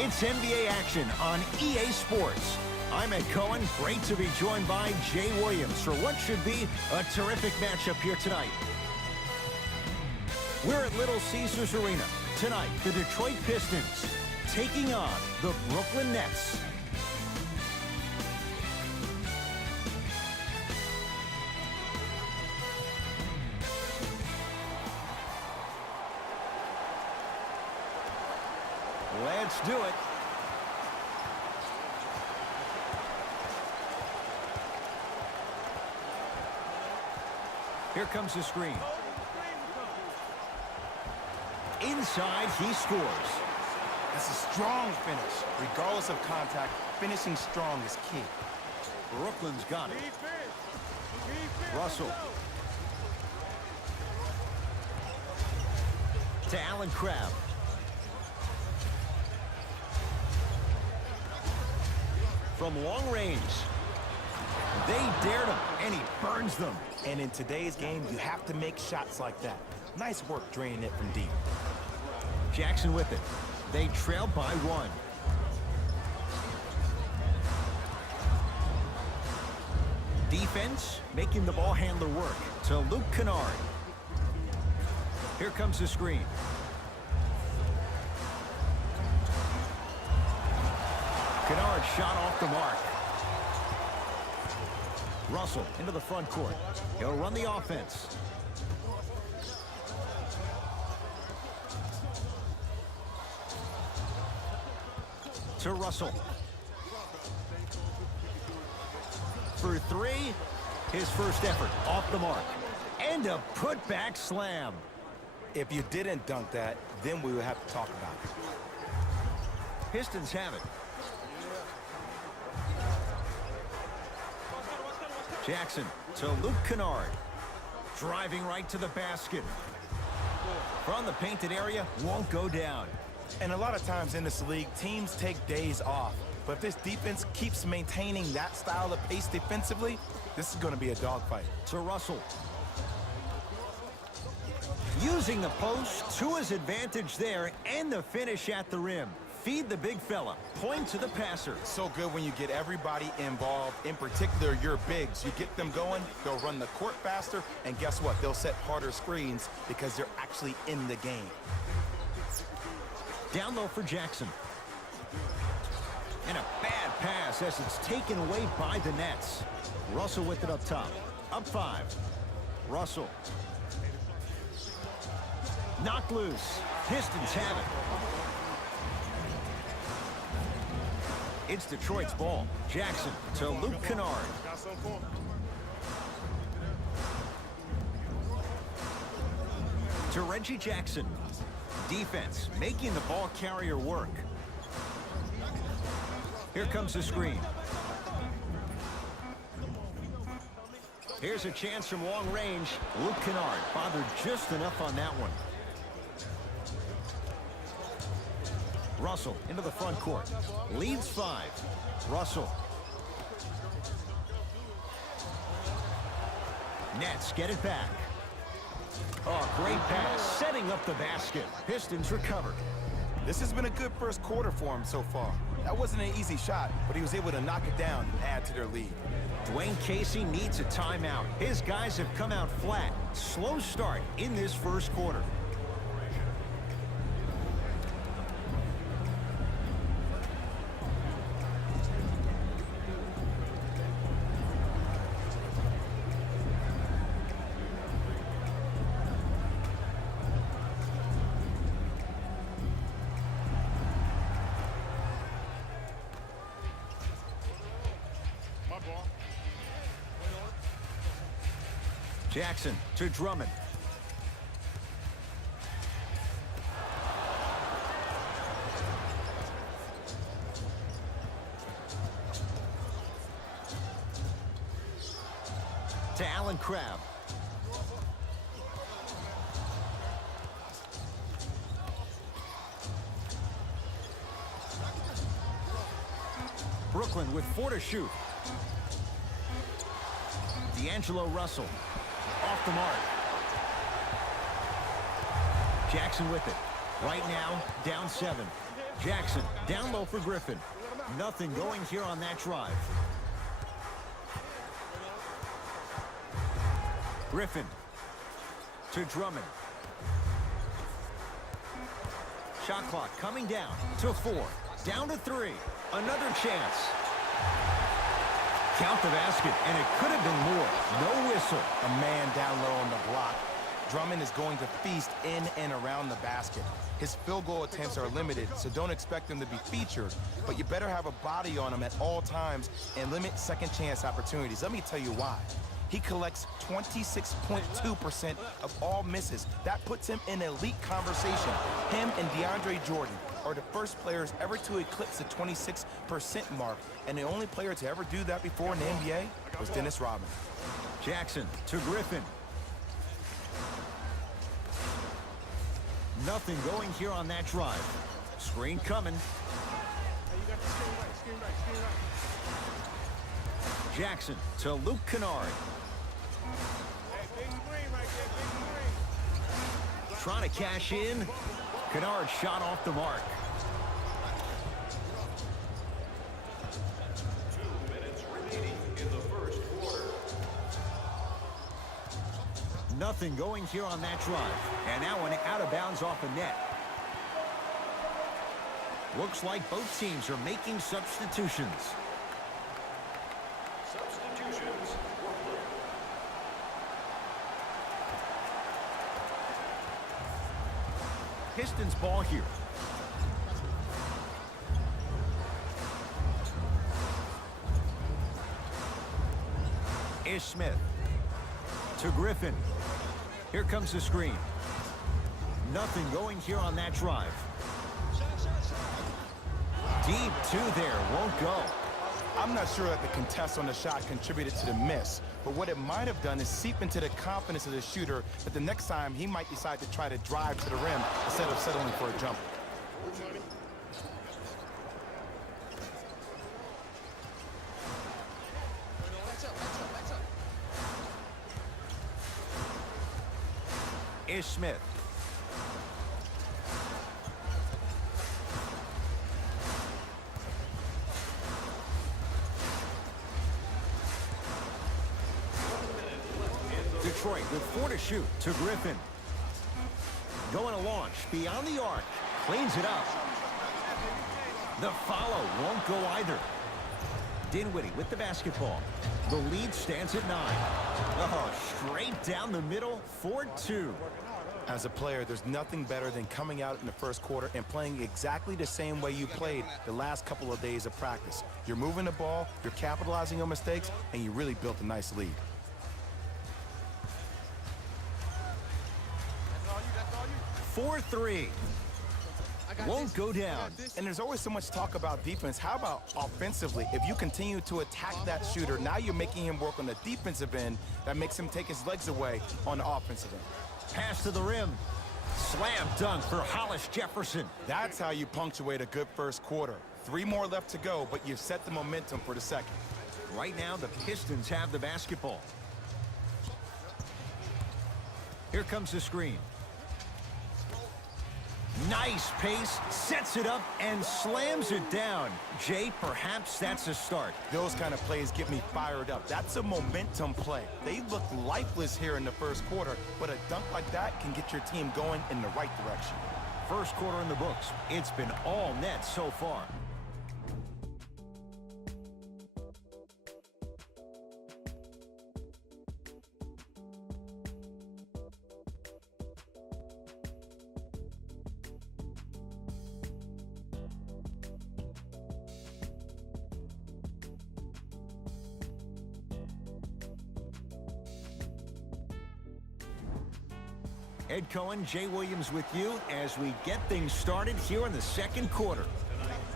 It's NBA action on EA Sports. I'm Ed Cohen. Great to be joined by Jay Williams for what should be a terrific matchup here tonight. We're at Little Caesars Arena. Tonight, the Detroit Pistons taking on the Brooklyn Nets. Let's do it. Here comes the screen. Inside, he scores. That's a strong finish. Regardless of contact, finishing strong is key. Brooklyn's got it. Russell. To Allen Crabbe. From long range. They dared him, and he burns them. And in today's game, you have to make shots like that. Nice work draining it from deep. Jackson with it. They trail by one. Defense making the ball handler work to Luke Kennard. Here comes the screen. Kennard shot off the mark. Russell into the front court. He'll run the offense. To Russell. For three, his first effort off the mark. And a putback slam. If you didn't dunk that, then we would have to talk about it. Pistons have it. Jackson to Luke Kennard. Driving right to the basket. From the painted area, won't go down. And a lot of times in this league, teams take days off. But if this defense keeps maintaining that style of pace defensively, this is going to be a dogfight. To Russell. Using the post to his advantage there, and the finish at the rim. Feed the big fella. Point to the passer. So good when you get everybody involved, in particular your bigs. You get them going, they'll run the court faster, and guess what? They'll set harder screens because they're actually in the game. Down low for Jackson. And a bad pass as it's taken away by the Nets. Russell with it up top. Up 5. Russell. Knocked loose. Pistons have it. It's Detroit's ball. Jackson to Luke Kennard. To Reggie Jackson. Defense making the ball carrier work. Here comes the screen. Here's a chance from long range. Luke Kennard bothered just enough on that one. Russell into the front court. Leads 5. Russell. Nets get it back. Oh, great pass. Setting up the basket. Pistons recover. This has been a good first quarter for him so far. That wasn't an easy shot, but he was able to knock it down and add to their lead. Dwayne Casey needs a timeout. His guys have come out flat. Slow start in this first quarter. Jackson to Drummond. To Allen Crabbe. Brooklyn with 4 to shoot. D'Angelo Russell. Off the mark. Jackson with it. Right now, down 7. Jackson, down low for Griffin. Nothing going here on that drive. Griffin to Drummond. Shot clock coming down to 4. Down to 3. Another chance. Count the basket, and it could have been more. No whistle. A man down low on the block. Drummond is going to feast in and around the basket. His field goal attempts are limited, so don't expect him to be featured, but you better have a body on him at all times and limit second chance opportunities. Let me tell you why. He collects 26.2% of all misses. That puts him in elite conversation. Him and DeAndre Jordan are the first players ever to eclipse the 26% mark, and the only player to ever do that before in the NBA was Dennis Rodman. Jackson to Griffin. Nothing going here on that drive. Screen coming. Jackson to Luke Kennard. Trying to cash in. Kennard shot off the mark. 2 minutes remaining in the first quarter. Nothing going here on that drive. And now an out of bounds off a net. Looks like both teams are making substitutions. Substitutions. Pistons ball here. Ish Smith to Griffin. Here comes the screen. Nothing going here on that drive. Deep 2 there, won't go. I'm not sure that the contest on the shot contributed to the miss, but what it might have done is seep into the confidence of the shooter that the next time he might decide to try to drive to the rim instead of settling for a jumper. Ish Smith. Detroit with 4 to shoot to Griffin. Going to launch beyond the arc. Cleans it up. The follow won't go either. Dinwiddie with the basketball. The lead stands at 9. Oh, straight down the middle, 4-2. As a player, there's nothing better than coming out in the first quarter and playing exactly the same way you played the last couple of days of practice. You're moving the ball, you're capitalizing on mistakes, and you really built a nice lead. 4-3. Won't go down. And there's always so much talk about defense. How about offensively? If you continue to attack that shooter, now you're making him work on the defensive end. That makes him take his legs away on the offensive end. Pass to the rim. Slam dunk for Hollis Jefferson. That's how you punctuate a good first quarter. 3 more left to go, but you've set the momentum for the second. Right now, the Pistons have the basketball. Here comes the screen. Nice pace, sets it up, and slams it down. Jay, perhaps that's a start. Those kind of plays get me fired up. That's a momentum play. They look lifeless here in the first quarter, but a dunk like that can get your team going in the right direction. First quarter in the books. It's been all net so far. Ed Cohen, Jay Williams with you as we get things started here in the second quarter.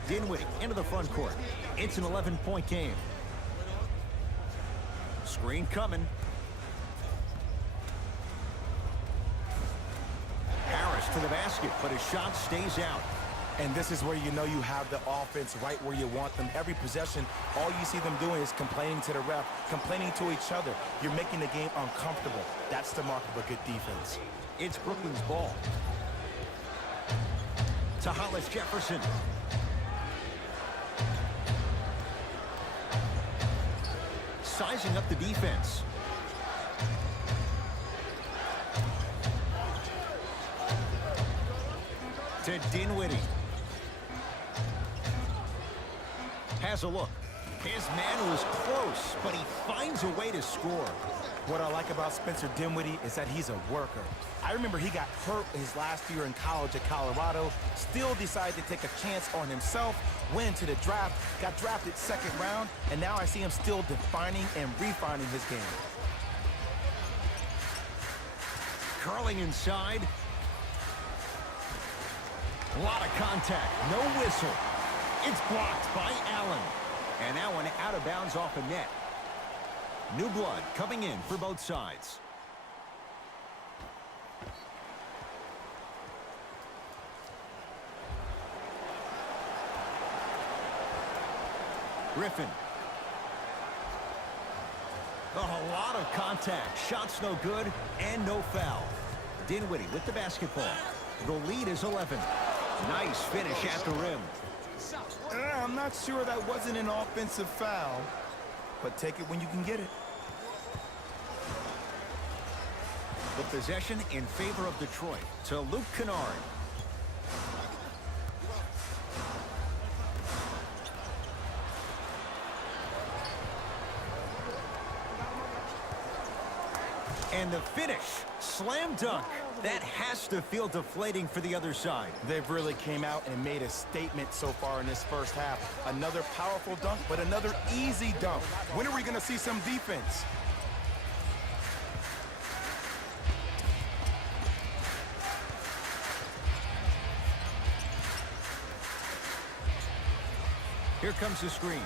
Dinwiddie into the front court. It's an 11-point game. Screen coming. Harris to the basket, but his shot stays out. And this is where you know you have the offense right where you want them. Every possession, all you see them doing is complaining to the ref, complaining to each other. You're making the game uncomfortable. That's the mark of a good defense. It's Brooklyn's ball. To Hollis Jefferson. sizing up the defense. To Dinwiddie. Has a look. His man was close, but he finds a way to score. What I like about Spencer Dinwiddie is that he's a worker. I remember he got hurt his last year in college at Colorado, still decided to take a chance on himself, went into the draft, got drafted second round, and now I see him still defining and refining his game. Curling inside. A lot of contact, no whistle. It's blocked by Allen. And that one out of bounds off a net. New blood coming in for both sides. Griffin. A lot of contact. Shots no good and no foul. Dinwiddie with the basketball. The lead is 11. Nice finish at the rim. I'm not sure that wasn't an offensive foul, but take it when you can get it. The possession in favor of Detroit to Luke Kennard. And the finish, slam dunk. That has to feel deflating for the other side. They've really came out and made a statement so far in this first half. Another powerful dunk, but another easy dunk. When are we going to see some defense? Here comes the screen.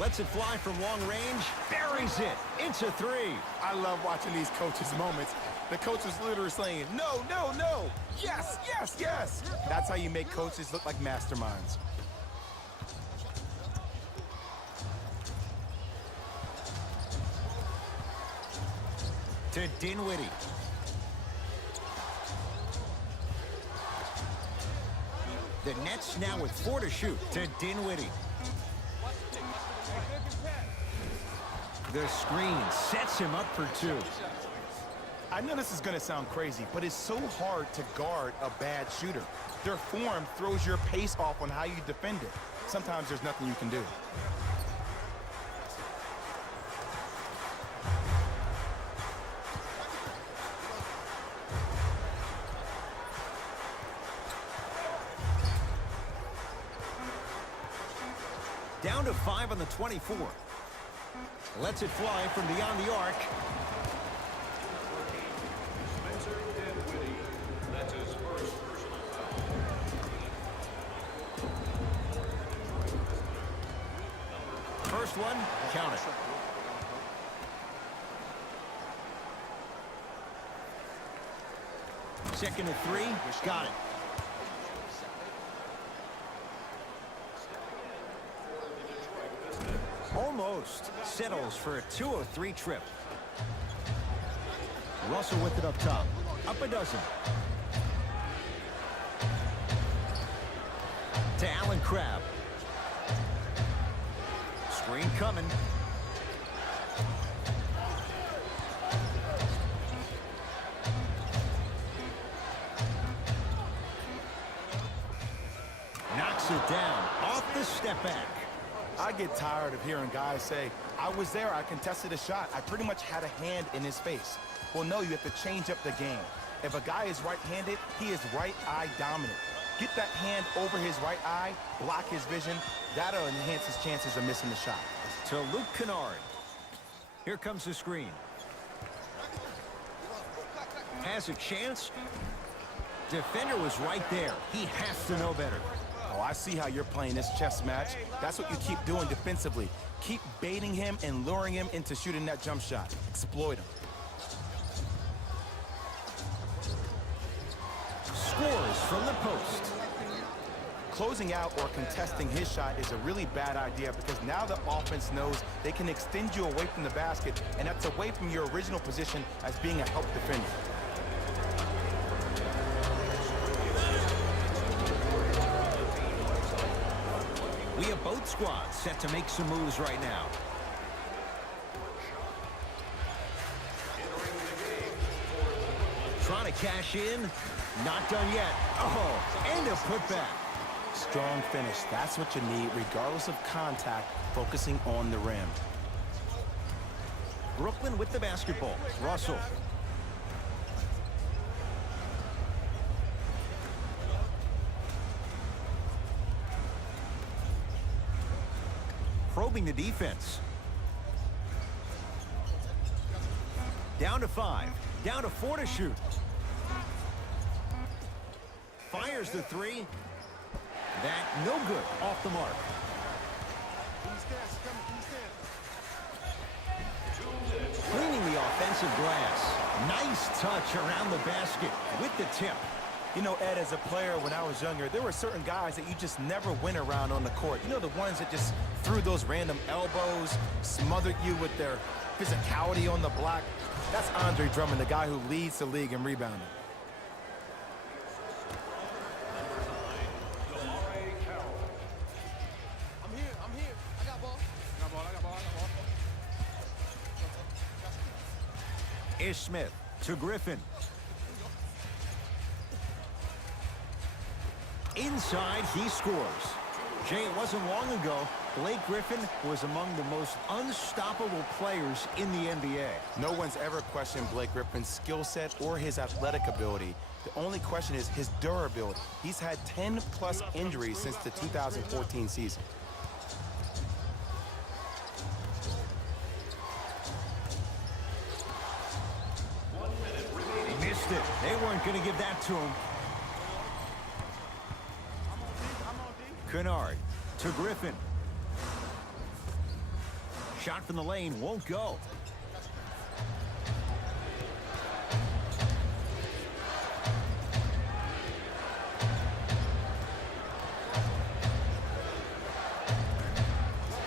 Lets it fly from long range. Buries it. It's a three. I love watching these coaches' moments. The coach is literally saying, no, no, no. Yes, yes, yes. That's how you make coaches look like masterminds. To Dinwiddie. The Nets now with 4 to shoot. To Dinwiddie. The screen sets him up for 2. I know this is going to sound crazy, but it's so hard to guard a bad shooter. Their form throws your pace off on how you defend it. Sometimes there's nothing you can do. Down to 5 on the 24. Lets it fly from beyond the arc. Spencer Dinwiddie. That's his first personal foul. First one, count it. Second to 3, got it. Almost settles for a 2-of-3 trip. Russell with it up top. Up a dozen. To Allen Crabbe. Screen coming. Knocks it down off the step back. I get tired of hearing guys say, I was there, I contested a shot, I pretty much had a hand in his face. Well, no, you have to change up the game. If a guy is right-handed, he is right eye dominant. Get that hand over his right eye, block his vision. That'll enhance his chances of missing the shot. To Luke Kennard. Here comes the screen. Has a chance. Defender was right there. He has to know better. Oh, I see how you're playing this chess match. That's what you keep doing defensively. Keep baiting him and luring him into shooting that jump shot. Exploit him. Scores from the post. Closing out or contesting his shot is a really bad idea because now the offense knows they can extend you away from the basket, and that's away from your original position as being a help defender. Both squads set to make some moves right now. Trying to cash in. Not done yet. Oh, and a putback. Strong finish. That's what you need, regardless of contact, focusing on the rim. Brooklyn with the basketball. Russell. Probing the defense. Down to 5. Down to 4 to shoot. Fires the 3. That no good. Off the mark. Cleaning the offensive glass. Nice touch around the basket with the tip. You know, Ed, as a player, when I was younger, there were certain guys that you just never went around on the court. You know, the ones that just threw those random elbows, smothered you with their physicality on the block. That's Andre Drummond, the guy who leads the league in rebounding. I'm here. I got ball. Ish Smith to Griffin. Inside, he scores. Jay, it wasn't long ago, Blake Griffin was among the most unstoppable players in the NBA. No one's ever questioned Blake Griffin's skill set or his athletic ability. The only question is his durability. He's had 10-plus injuries since the 2014 season. Missed it. They weren't going to give that to him. Kennard to Griffin. Shot from the lane won't go.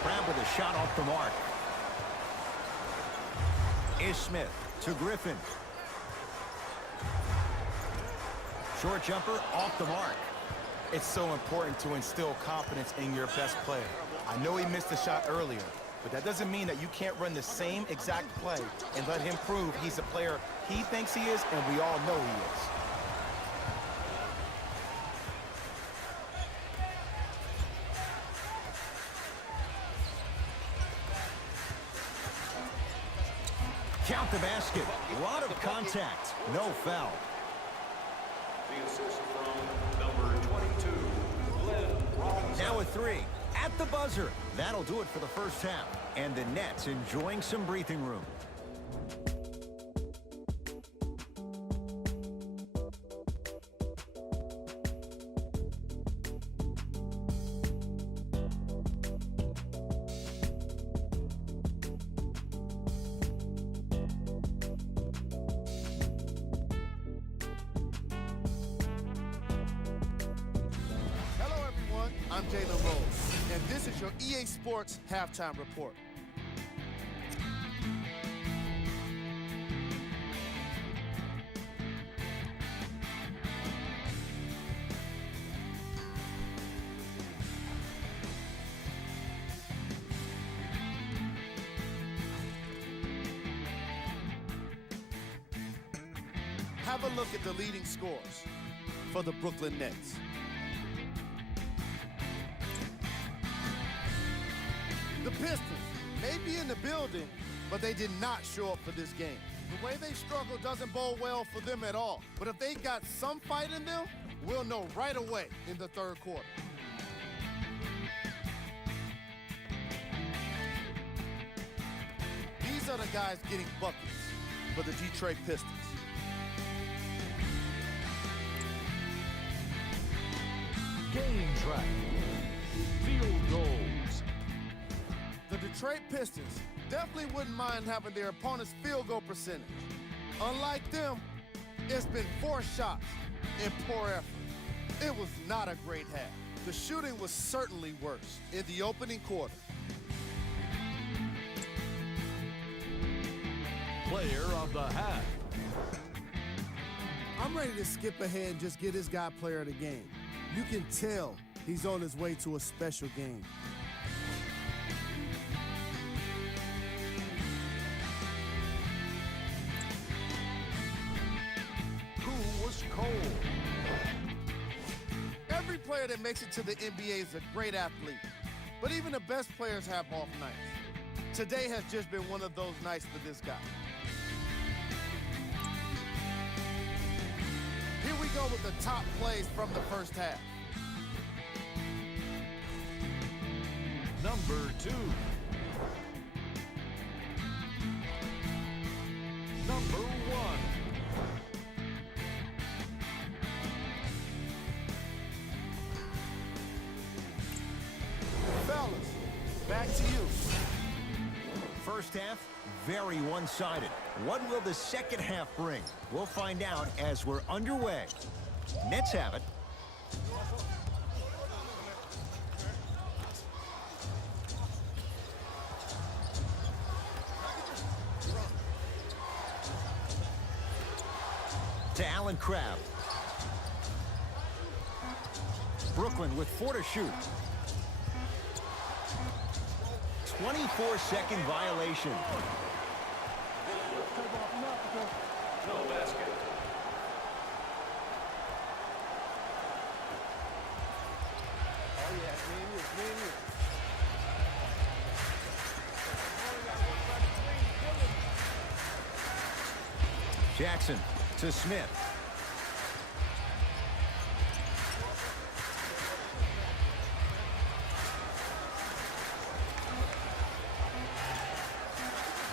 Crab with a shot off the mark. Ish Smith to Griffin. Short jumper off the mark. It's so important to instill confidence in your best player. I know he missed a shot earlier, but that doesn't mean that you can't run the same exact play and let him prove he's the player he thinks he is, and we all know he is. Count the basket. A lot of contact. No foul. The assist from number 22, Glenn Robinson. Now a 3 at the buzzer. That'll do it for the first half. And the Nets enjoying some breathing room. I'm Jalen Rose, and this is your EA Sports Halftime Report. Have a look at the leading scores for the Brooklyn Nets. The Pistons may be in the building, but they did not show up for this game. The way they struggle doesn't bode well for them at all. But if they got some fight in them, we'll know right away in the third quarter. These are the guys getting buckets for the Detroit Pistons. Game track. Field goals. The Detroit Pistons definitely wouldn't mind having their opponent's field goal percentage. Unlike them, it's been 4 shots and poor effort. It was not a great half. The shooting was certainly worse in the opening quarter. Player of the half. I'm ready to skip ahead and just get this guy player of the game. You can tell he's on his way to a special game. player that makes it to the NBA is a great athlete. But even the best players have off nights. Today has just been one of those nights for this guy. Here we go with the top plays from the first half. Number 2. Number 1. Fellas, back to you. First half, very one-sided. What will the second half bring? We'll find out as we're underway. Nets have it. To Allen Crabbe. Brooklyn with 4 to shoot. 24-second violation. No basket. Jackson to Smith.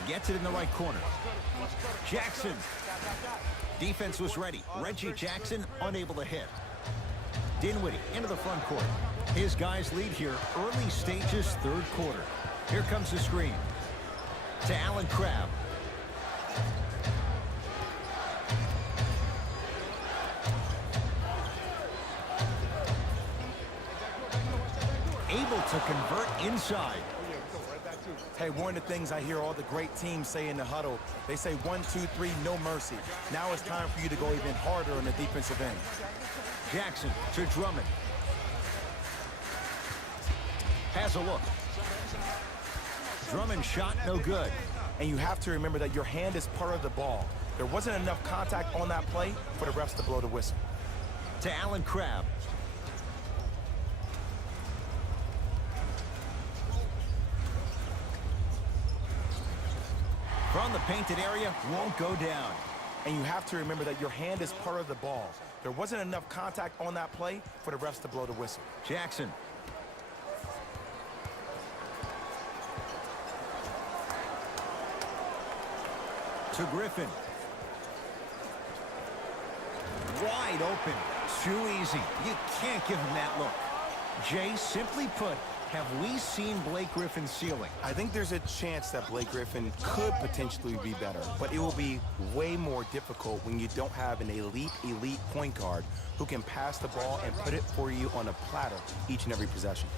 Gets it in the right corner. Jackson. Defense was ready. Reggie Jackson unable to hit. Dinwiddie into the front court. His guys lead here early stages, third quarter. Here comes the screen. To Allen Crabbe. Able to convert inside. Hey, one of the things I hear all the great teams say in the huddle, they say 1, 2, 3, no mercy. Now it's time for you to go even harder on the defensive end. Jackson to Drummond. Has a look. Drummond shot no good. And you have to remember that your hand is part of the ball. There wasn't enough contact on that play for the refs to blow the whistle. To Allen Crabbe. From the painted area, won't go down. And you have to remember that your hand is part of the ball. There wasn't enough contact on that play for the refs to blow the whistle. Jackson. To Griffin. Wide open. Too easy. You can't give him that look. Jay, simply put, have we seen Blake Griffin's ceiling? I think there's a chance that Blake Griffin could potentially be better, but it will be way more difficult when you don't have an elite point guard who can pass the ball and put it for you on a platter each and every possession.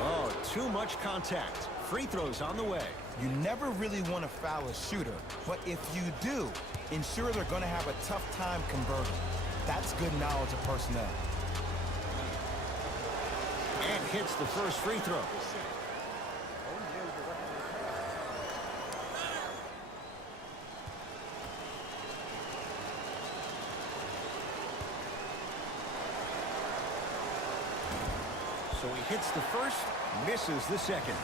Oh, too much contact. Free throws on the way. You never really want to foul a shooter, but if you do, ensure they're going to have a tough time converting. That's good knowledge of personnel. And hits the first free throw. So he hits the first, misses the second.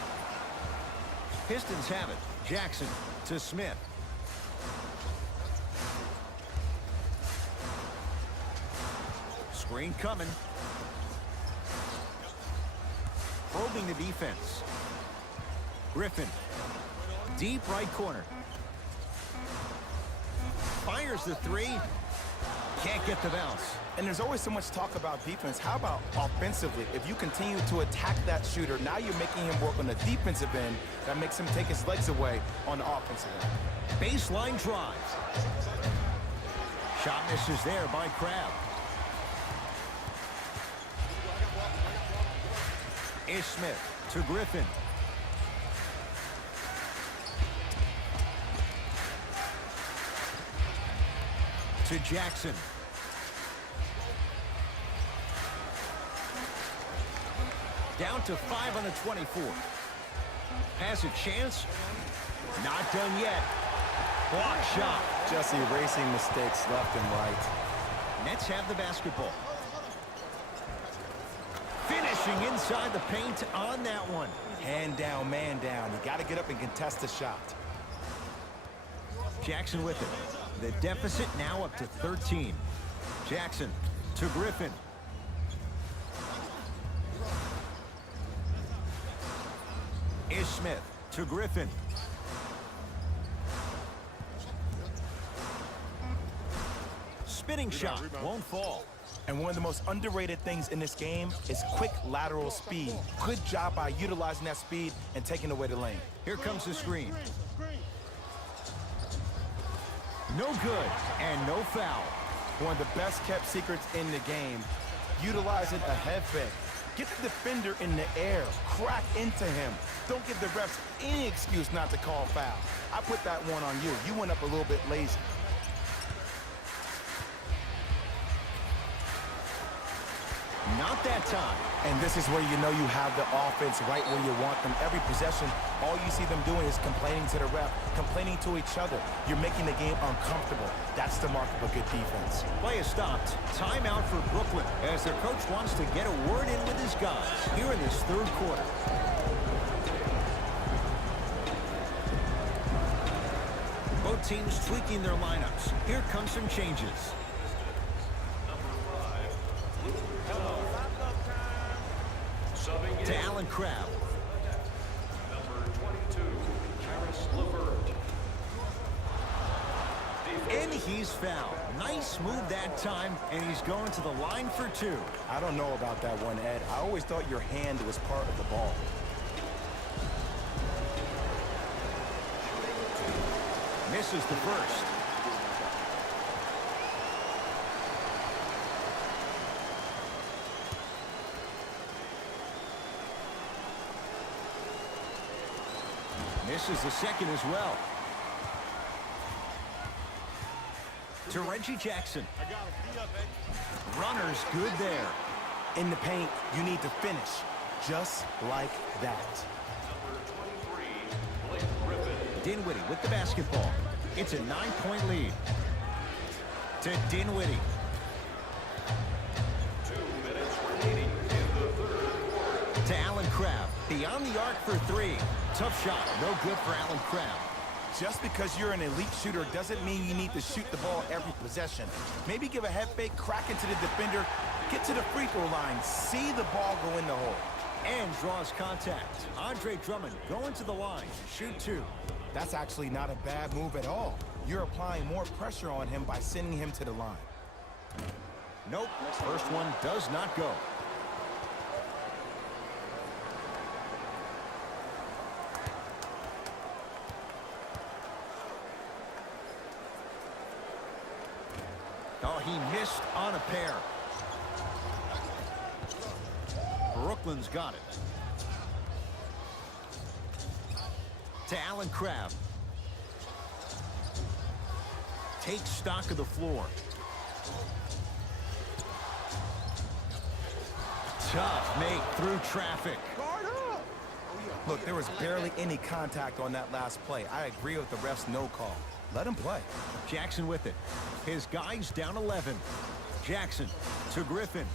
Pistons have it. Jackson to Smith. Screen coming. Probing the defense. Griffin. Deep right corner. Fires the three. Can't get the bounce. And there's always so much talk about defense. How about offensively? If you continue to attack that shooter, now you're making him work on the defensive end. That makes him take his legs away on the offensive end. Baseline drive. Shot misses there by Crabbe. Ish Smith to Griffin. To Jackson. Down to 5 on the 24. Has a chance. Not done yet. Block shot. Just erasing mistakes left and right. Nets have the basketball. Finishing inside the paint on that one. Hand down, man down. You got to get up and contest the shot. Jackson with it. The deficit now up to 13. Jackson to Griffin. Ish Smith to Griffin. Spinning shot won't fall. And one of the most underrated things in this game is quick lateral speed. Good job by utilizing that speed and taking away the lane. Here comes the screen. No good and no foul. One of the best kept secrets in the game. Utilizing a head fake. Get the defender in the air. Crack into him. Don't give the refs any excuse not to call foul. I put that one on you. You went up a little bit lazy. Not that time. And this is where you know you have the offense right where you want them. Every possession, all you see them doing is complaining to the ref, complaining to each other. You're making the game uncomfortable. That's the mark of a good defense. Play is stopped. Timeout for Brooklyn as their coach wants to get a word in with his guys here in this third quarter. Both teams tweaking their lineups. Here come some changes. To Allen Crabbe. Number 22, Karis LeVert. And he's fouled. Nice move that time, and he's going to the line for two. I don't know about that one, Ed. I always thought your hand was part of the ball. Misses the first. Misses the second as well. To Reggie Jackson. Runner's good there. In the paint, you need to finish. Just like that. Number 23, Blake Griffin. Dinwiddie with the basketball. It's a 9-point lead. To Dinwiddie. 2 minutes remaining in the third. To Allen Crabbe. Beyond the arc for three. Tough shot. No good for Allen Crabbe. Just because you're an elite shooter doesn't mean you need to shoot the ball every possession. Maybe give a head fake, crack into the defender, get to the free throw line, see the ball go in the hole. And draws contact. Andre Drummond going to the line. Shoot two. That's actually not a bad move at all. You're applying more pressure on him by sending him to the line. Nope. First one does not go. Oh, he missed on a pair. Brooklyn's got it. To Allen Crabbe. Takes stock of the floor. Tough make through traffic. Look, there was barely any contact on that last play. I agree with the ref's no call. Let him play. Jackson with it. His guys down 11. Jackson to Griffin.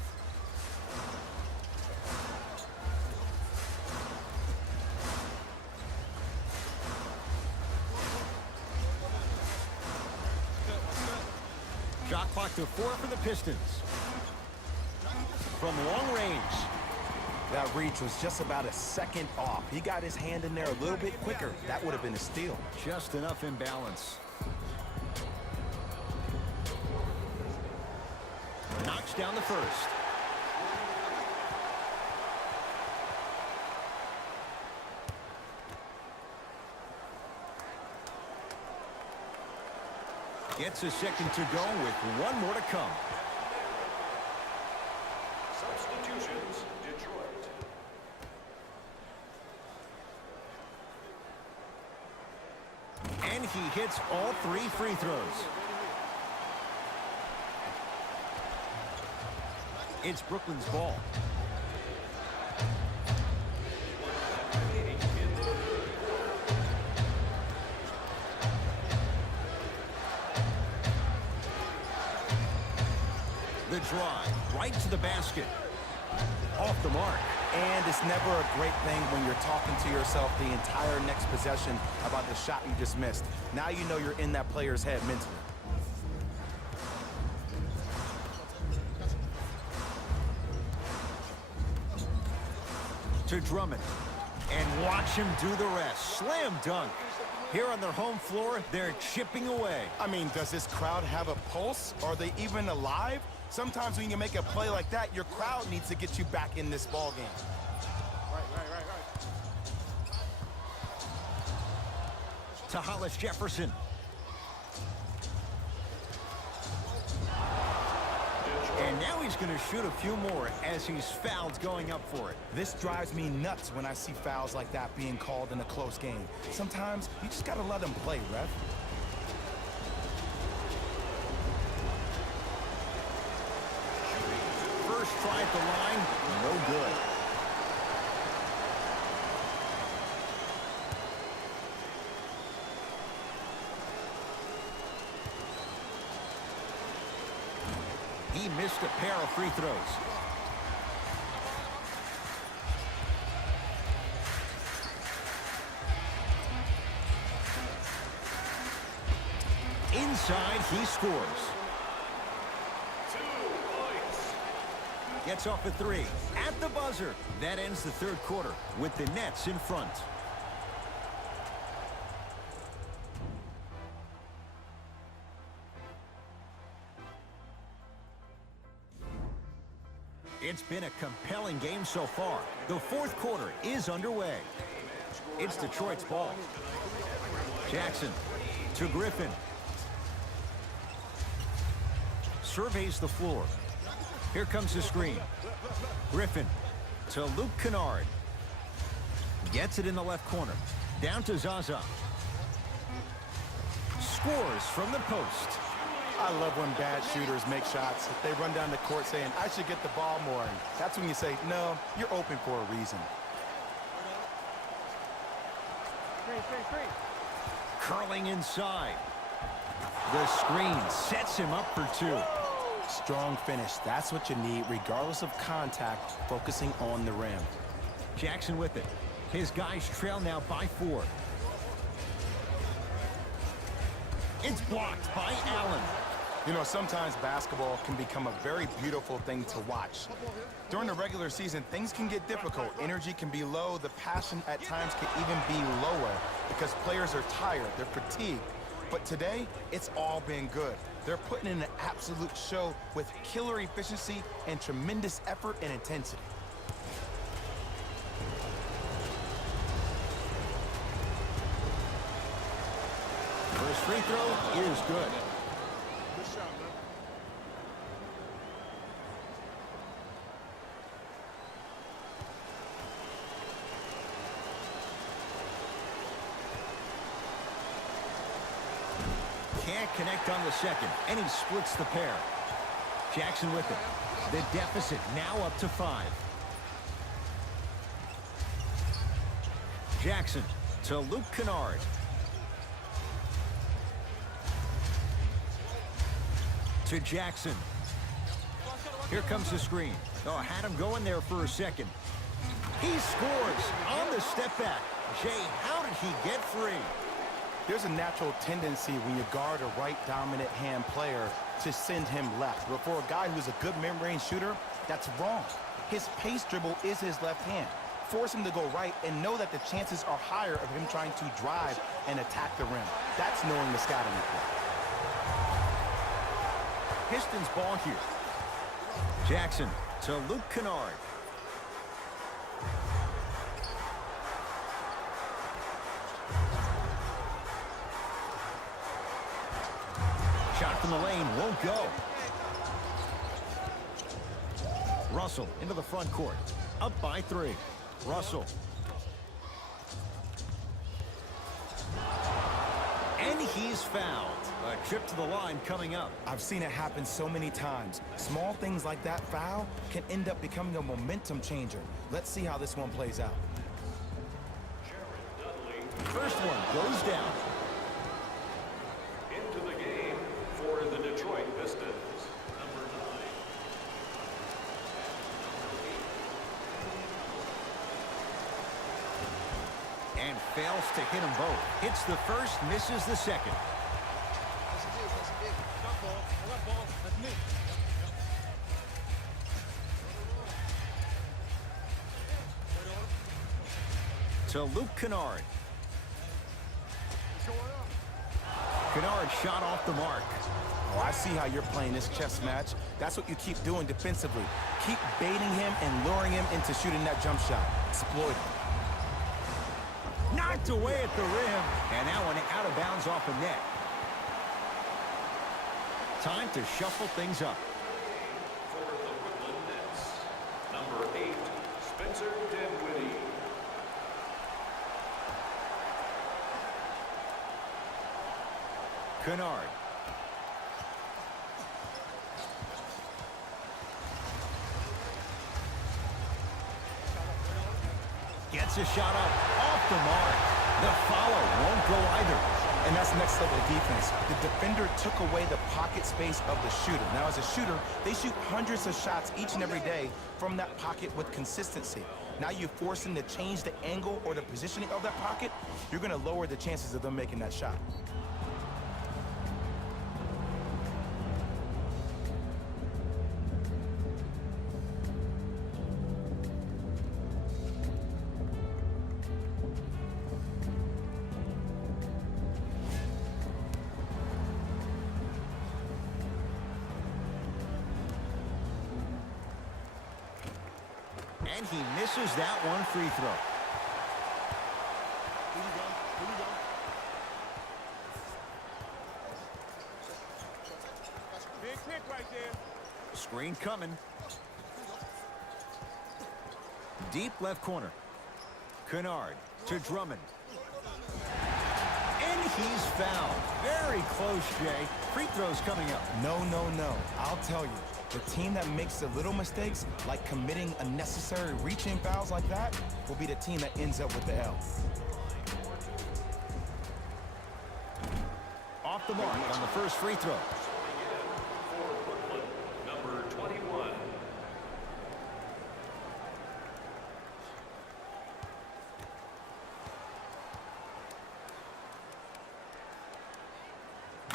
Shot clock to 4 for the Pistons. From long range. That reach was just about a second off. He got his hand in there a little bit quicker. That would have been a steal. Just enough imbalance. Knocks down the first. Gets a second to go with one more to come. Substitutions, Detroit. And he hits all 3 free throws. It's Brooklyn's ball. The drive, right to the basket. Off the mark. And it's never a great thing when you're talking to yourself the entire next possession about the shot you just missed. Now you know you're in that player's head mentally. To Drummond. And watch him do the rest. Slam dunk. Here on their home floor, they're chipping away. I mean, does this crowd have a pulse? Are they even alive? Sometimes when you make a play like that, your crowd needs to get you back in this ball game. To Hollis Jefferson. And now he's going to shoot a few more as he's fouled going up for it. This drives me nuts when I see fouls like that being called in a close game. Sometimes you just got to let them play, ref. First try at the line, no good. He missed a pair of free throws. Inside, he scores. 2 points. Gets off a three. At the buzzer. That ends the third quarter with the Nets in front. It's been a compelling game so far. The fourth quarter is underway. It's Detroit's ball. Jackson to Griffin. Surveys the floor. Here comes the screen. Griffin to Luke Kennard. Gets it in the left corner. Down to Zaza. Scores from the post. I love when bad shooters make shots. They run down the court saying, I should get the ball more. And that's when you say, no, you're open for a reason. Curling inside. The screen sets him up for two. Strong finish. That's what you need, regardless of contact, focusing on the rim. Jackson with it. His guys trail now by 4. It's blocked by Allen. You know, sometimes basketball can become a very beautiful thing to watch. During the regular season, things can get difficult. Energy can be low. The passion at times can even be lower because players are tired. They're fatigued. But today, it's all been good. They're putting in an absolute show with killer efficiency and tremendous effort and intensity. First free throw is good. Can't connect on the second, and he splits the pair. Jackson with it. The deficit now up to 5. Jackson to Luke Kennard. To Jackson. Here comes the screen. Oh, had him going there for a second. He scores on the step back. Jay, how did he get free? There's a natural tendency when you guard a right dominant hand player to send him left. But for a guy who's a good mid-range shooter, that's wrong. His pace dribble is his left hand. Force him to go right and know that the chances are higher of him trying to drive and attack the rim. That's knowing the scouting report. Pistons ball here. Jackson to Luke Kennard. Shot from the lane won't go. Russell into the front court. Up by 3. Russell. And he's fouled. A trip to the line coming up. I've seen it happen so many times. Small things like that foul can end up becoming a momentum changer. Let's see how this one plays out. First one goes down. Into the game for the Detroit Pistons, number 9. fails to hit them both. Hits the first, misses the second. To Luke Kennard. Kennard shot off the mark. Oh, I see how you're playing this chess match. That's what you keep doing defensively. Keep baiting him and luring him into shooting that jump shot. Exploit it. Knocked away at the rim. And that one out of bounds off the net. Time to shuffle things up. For the Brooklyn Nets, number 8, Spencer Dinwiddie. Kennard. Gets a shot up off the mark. The follow won't go either. And that's next level defense. The defender took away the pocket space of the shooter. Now, as a shooter, they shoot hundreds of shots each and every day from that pocket with consistency. Now you force them to change the angle or the positioning of that pocket, you're going to lower the chances of them making that shot. And he misses that one free throw. Big pick right there. Screen coming. Deep left corner. Kennard to Drummond. And he's fouled. Very close, Jay. Free throws coming up. No, no, no. I'll tell you. The team that makes the little mistakes, like committing unnecessary reaching fouls like that, will be the team that ends up with the L. Off the mark on the first free throw. For Brooklyn, number 21.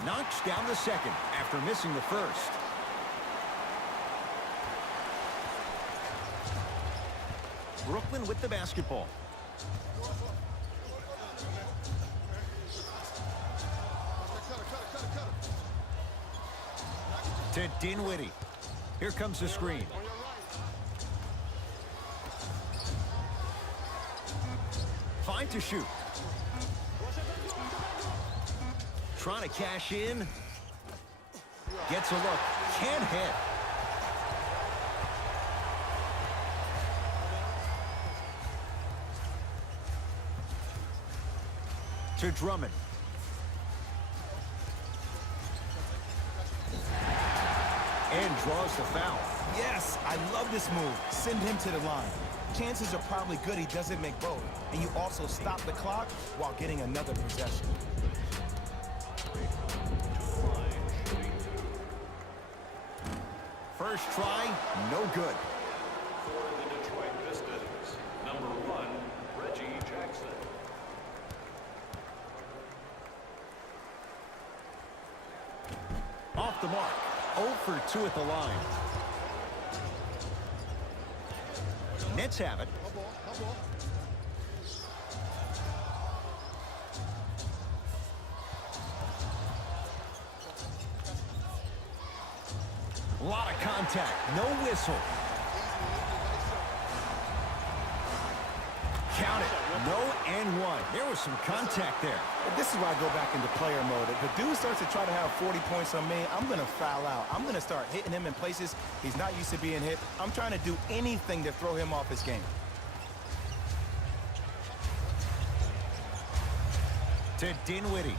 Knocks down the second after missing the first. Brooklyn with the basketball. To Dinwiddie. Here comes the screen. Fine to shoot. Trying to cash in. Gets a look. Can't hit. To Drummond. And draws the foul. Yes, I love this move. Send him to the line. Chances are probably good he doesn't make both. And you also stop the clock while getting another possession. First try, no good. For the Detroit Pistons, number 1, Reggie Jackson. Off the mark. 0 for 2 at the line. Nets have it. A lot of contact. No whistle. Count it. No and one. There was some contact there. This is why I go back into player mode. If the dude starts to try to have 40 points on me, I'm going to foul out. I'm going to start hitting him in places he's not used to being hit. I'm trying to do anything to throw him off his game. To Dinwiddie.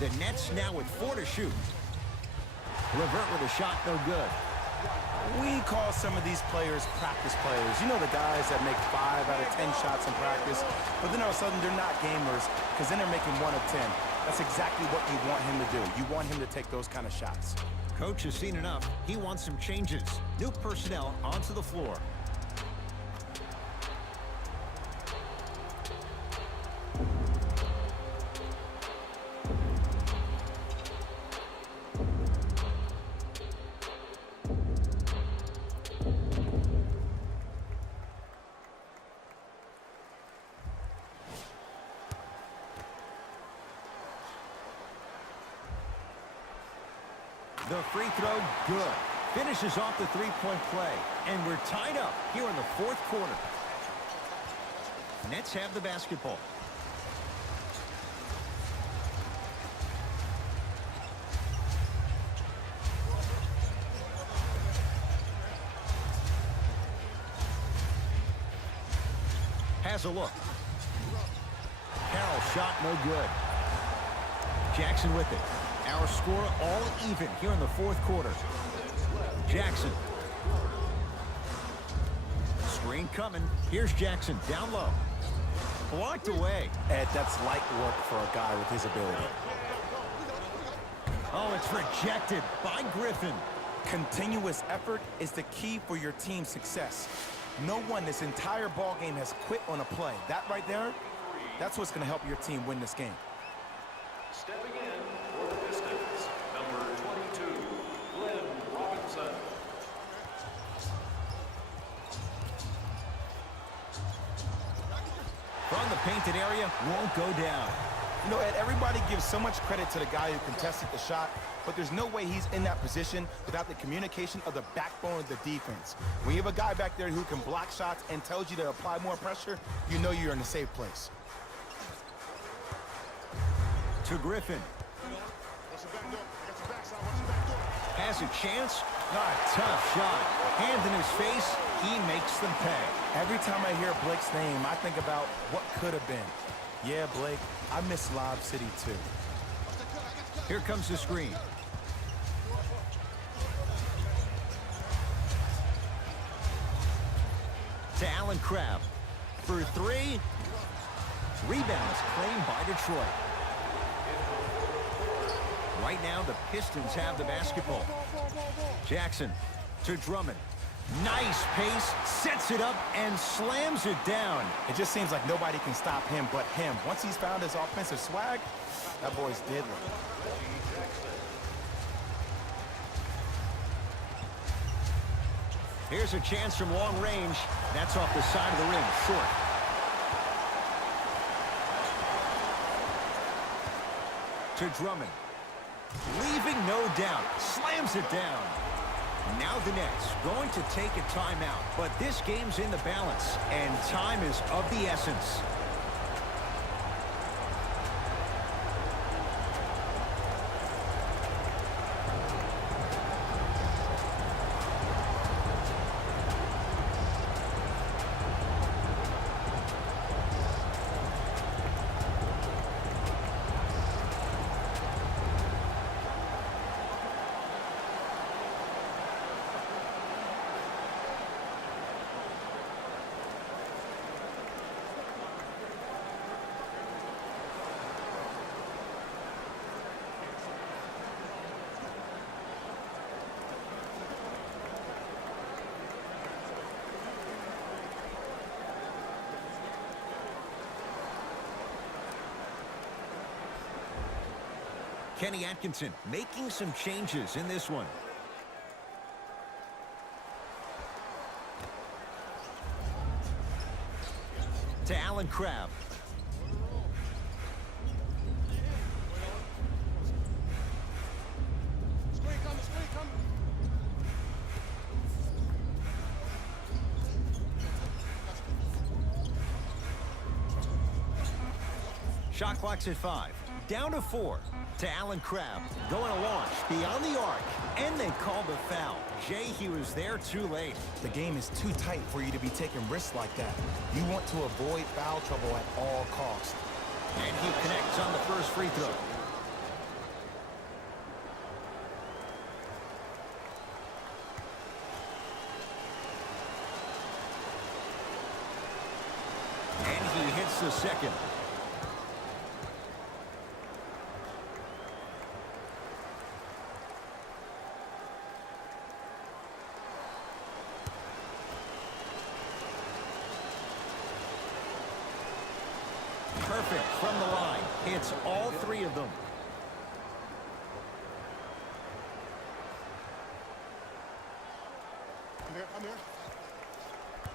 The Nets now with 4 to shoot. Levert with a shot, no good. We call some of these players practice players. You know, the guys that make 5 out of 10 shots in practice, but then all of a sudden they're not gamers because then they're making 1 of 10. That's exactly what you want him to do. You want him to take those kind of shots. Coach has seen enough. He wants some changes. New personnel onto the floor. The free throw, good. Finishes off the three-point play. And we're tied up here in the fourth quarter. Nets have the basketball. Has a look. Carroll shot no good. Jackson with it. Our score all even here in the fourth quarter. Jackson. Screen coming. Here's Jackson down low. Blocked away. Ed, that's light work for a guy with his ability. Oh, it's rejected by Griffin. Continuous effort is the key for your team's success. No one this entire ball game has quit on a play. That right there, that's what's going to help your team win this game. Stepping in for the Pistons, number 22, Glenn Robinson. From the painted area, won't go down. You know, Ed, everybody gives so much credit to the guy who contested the shot, but there's no way he's in that position without the communication of the backbone of the defense. When you have a guy back there who can block shots and tells you to apply more pressure, you know you're in a safe place. To Griffin. Has a chance. Not a tough shot. Hand in his face. He makes them pay. Every time I hear Blake's name, I think about what could have been. Yeah, Blake, I miss Lob City too. Here comes the screen. To Allen Crabbe. For three. Rebounds claimed by Detroit. Right now, the Pistons have the basketball. Jackson to Drummond. Nice pace, sets it up, and slams it down. It just seems like nobody can stop him but him. Once he's found his offensive swag, that boy's deadly. Here's a chance from long range. That's off the side of the rim, short. To Drummond. Leaving no doubt. Slams it down. Now the Nets going to take a timeout. But this game's in the balance, and time is of the essence. Kenny Atkinson making some changes in this one. To Allen Crabbe. Shot clock's at 5. Down to 4. To Allen Crabbe. Going to launch beyond the arc. And they call the foul. Jay, he was there too late. The game is too tight for you to be taking risks like that. You want to avoid foul trouble at all costs. And he connects on the first free throw. And he hits the second. Perfect from the line. Hits all three of them. I'm here.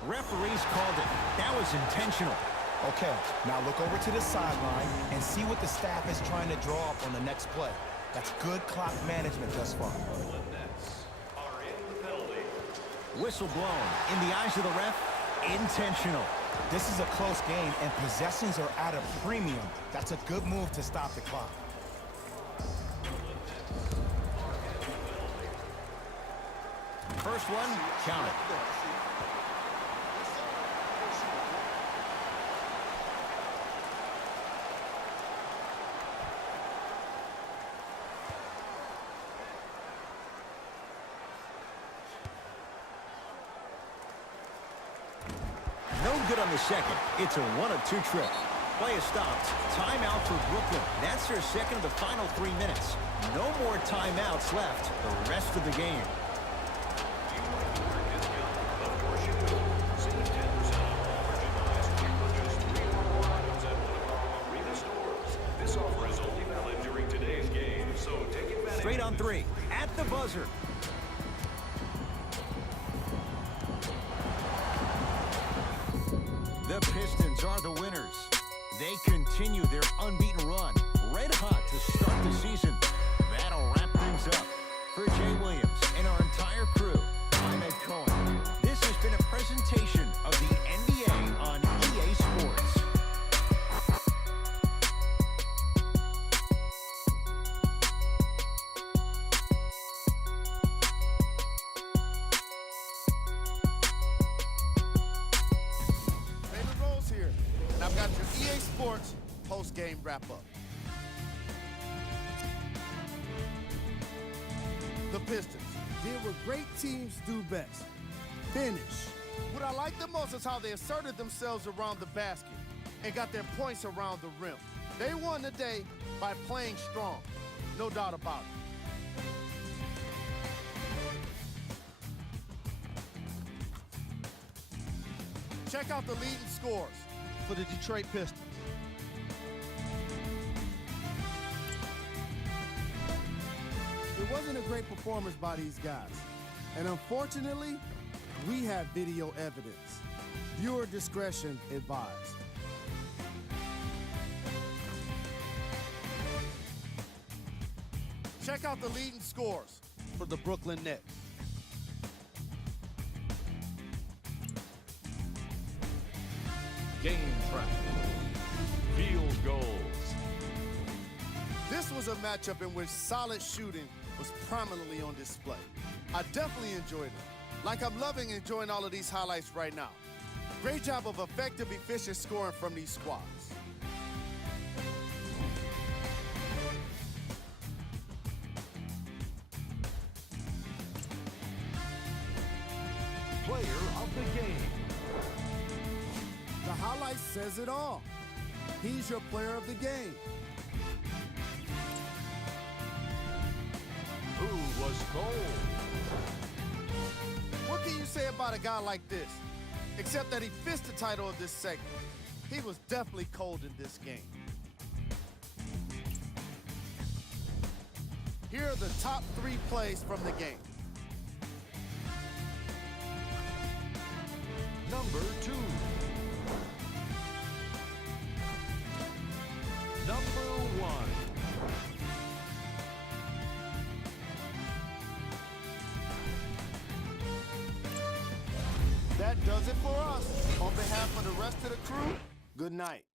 Referees called it. That was intentional. Okay, now look over to the sideline and see what the staff is trying to draw up on the next play. That's good clock management thus far. Nets are in the penalty. Whistle blown. In the eyes of the ref, intentional. This is a close game, and possessions are at a premium. That's a good move to stop the clock. First one, count it. No good on the second. It's a 1-of-2 trip. Play is stopped. Timeout for Brooklyn. That's their second of the final 3 minutes. No more timeouts left the rest of the game. Do you like the word discount? Of course you do. Save 10% off all merchandise when you purchase 3 or more items at one of our arena stores. This offer is only valid during today's game, so take advantage. Straight on 3. At the buzzer. The Pistons are the winners. They continue their unbeaten run. Red hot to start the season. That'll wrap things up. For Jay Williams and our entire crew, I'm Ed Cohen. This has been a presentation of the NBA on EA Sports. David Rose here, and I've got your EA Sports post-game wrap-up. The Pistons did what great teams do best, finish. What I like the most is how they asserted themselves around the basket and got their points around the rim. They won the day by playing strong, no doubt about it. Check out the leading scores for the Detroit Pistons. It wasn't a great performance by these guys. And unfortunately, we have video evidence. Viewer discretion advised. Check out the leading scores for the Brooklyn Nets. Game track. Field goals. This was a matchup in which solid shooting was prominently on display. I definitely enjoyed it. Like I'm loving enjoying all of these highlights right now. Great job of effective, efficient scoring from these squads. Player of the game. The highlight says it all. He's your player of the game. Who was cold? What can you say about a guy like this? Except that he fits the title of this segment. He was definitely cold in this game. Here are the top 3 plays from the game. Number 2. Number 1. That does it for us. On behalf of the rest of the crew, good night.